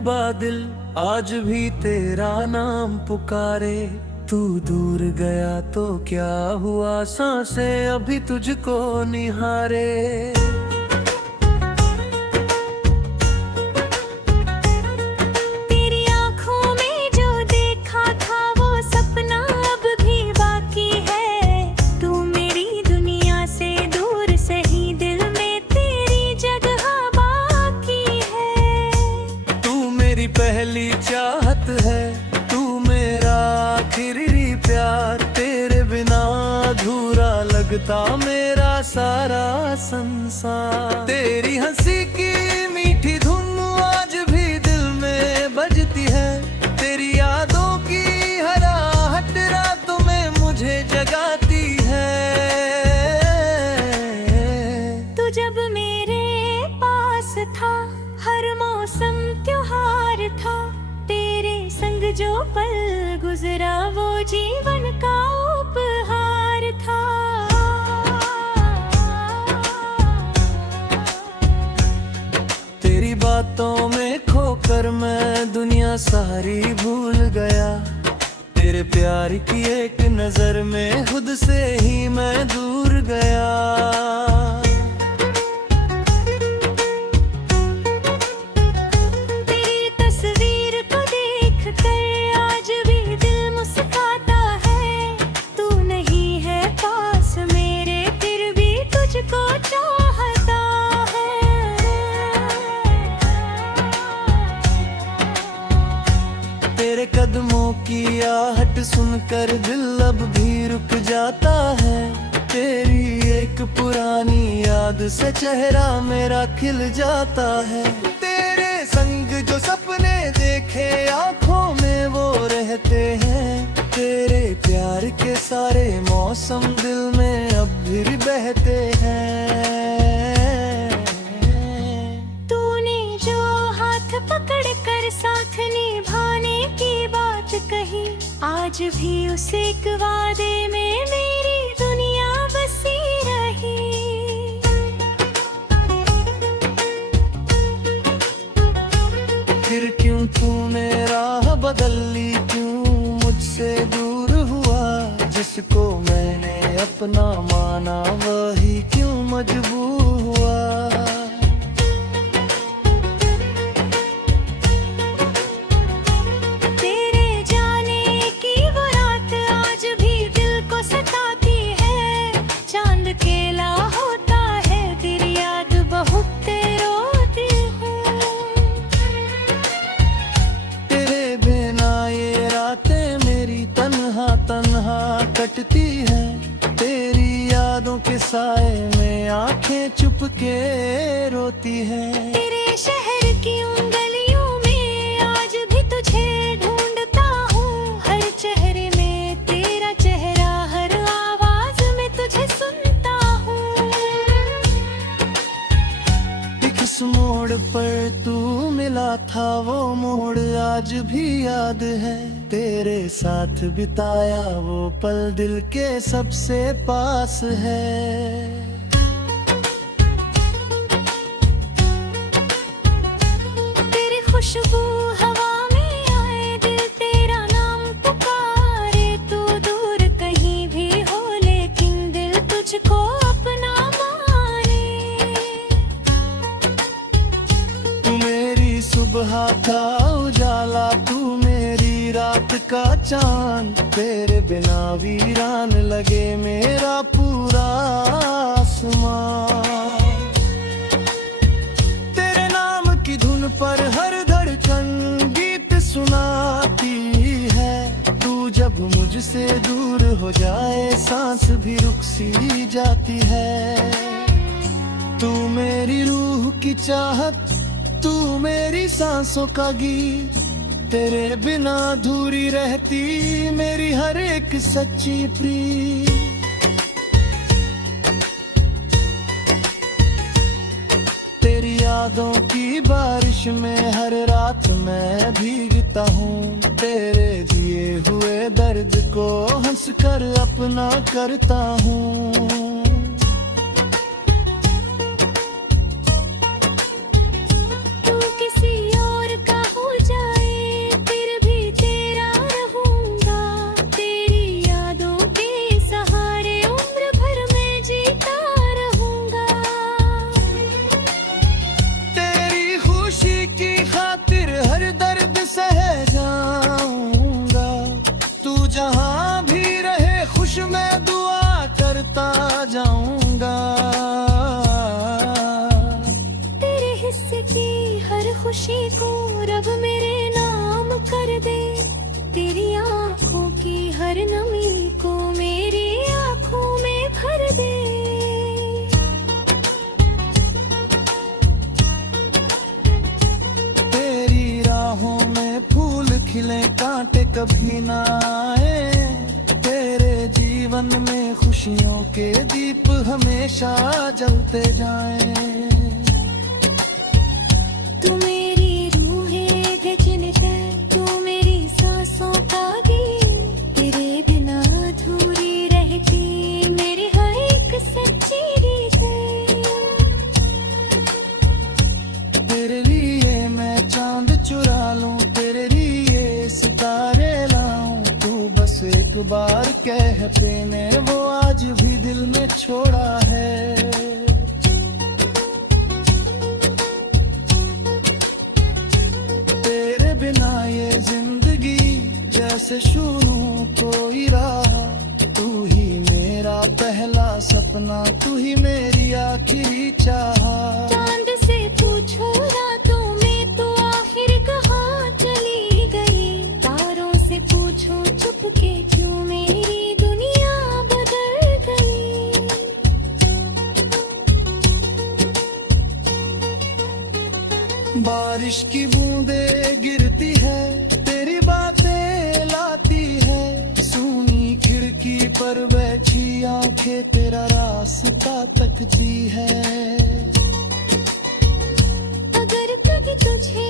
डूबा दिल आज भी तेरा नाम पुकारे। तू दूर गया तो क्या हुआ, सांसें अभी तुझको निहारे। तेरी आंखों में जो देखा था वो सपना अब भी बाकी है। तू मेरी दुनिया से दूर सही, दिल में तेरी जगह बाकी है। तू मेरी पहली चाहत है, तू मेरा आखिरी प्यार। तेरे बिना अधूरा लगता मेरा सारा संसार। तेरी हंसी की मीठी धुन आज भी दिल में बजती है। तेरी यादों की हर आहट रातों में मुझे जगाती है। तू जब मेरे पास था हर मौसम त्योहार था। तेरे संग जो पल गुजरा वो जीवन का उपहार था। तेरी बातों में खोकर मैं दुनिया सारी भूल गया। तेरे प्यार की एक नजर में खुद से ही मैं दूर गया। तेरी तस्वीर को देखकर आज भी दिल मुस्कुराता है। तू नहीं है पास मेरे फिर भी तुझको चाहता है। तेरे कदमों की आहट सुनकर दिल अब भी रुक जाता है। तेरी एक पुरानी याद से चेहरा मेरा खिल जाता है। तेरे संग जो सपने देखे आंखों में वो रहते हैं। तेरे प्यार के सारे मौसम दिल में अब भी बहते हैं। तूने जो हाथ पकड़ कर साथ निभाने की बात कही, आज भी उस एक वादे में मेरी दुनिया बसी रही। फिर क्यों तूने राह बदल ली, क्यों मुझसे दूर हुआ। जिसको मैंने अपना माना वही क्यों मजबूर हुआ। तेरे जाने की वो रात आज भी दिल को सताती है। चांद केला होता है तेरी याद बहुत रोती हूँ। तेरे बिना ये रातें मेरी तन्हा तन्हा कटती है। तेरी यादों के साए में आंखें चुप के रोती है। तेरे शहर की उन गलियों में आज भी तुझे ढूंढता हूँ। हर चेहरे में तेरा चेहरा, हर आवाज में तुझे सुनता हूँ। किस मोड़ पर तू मिला था वो मोड़ आज भी याद है। तेरे साथ बिताया वो पल दिल के सबसे पास है। तेरी खुशबू हवा में आए, दिल तेरा नाम पुकारे। तू दूर कहीं भी हो लेकिन दिल तुझको अपना माने। तू मेरी सुबह का उजाला, तू मेरी रात का चांद। तेरे बिना वीरान लगे मेरा पूरा आसमान। तेरे नाम की धुन पर हर धड़कन गीत सुनाती है। तू जब मुझसे दूर हो जाए सांस भी रुक सी जाती है। तू मेरी रूह की चाहत, तू मेरी सांसों का गीत। तेरे बिना अधूरी रहती मेरी हर एक सच्ची प्रीत। तेरी यादों की बारिश में हर रात मैं भीगता हूँ। तेरे दिए हुए दर्द को हंसकर अपना करता हूँ। तू किसी और का हो कर दे, तेरी आंखों की हर नमी को मेरी आंखों में भर दे। तेरी राहों में फूल खिले कांटे कभी ना आए, तेरे जीवन में खुशियों के दीप हमेशा जलते जाएं। तू मेरी रूह है गजनित, तू मेरी सांसों का गीत, तेरे बिना अधूरी रहती मेरी हर एक सच्ची रीत। तेरे लिए मैं चांद चुरा लूं, तेरे लिए सितारे लाऊं, तू बस एक बार कह देने वो आज भी दिल में छोड़ा है। तेरे बिना ये जिंदगी जैसे शुरू कोई राह, तू ही मेरा पहला सपना, तू ही मेरी आखिरी चाह। चांद से पूछो रातों में तो आखिर कहाँ चली गई, तारों से पूछो चुपके क्यों मेरी दुनिया बदल गई। बारिश की बूंदें गिरती है, तेरी बातें लाती है, सूनी खिड़की पर बैठी आंखें तेरा रास्ता तकती है। अगर कभी तुझे